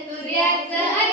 सूर्याचं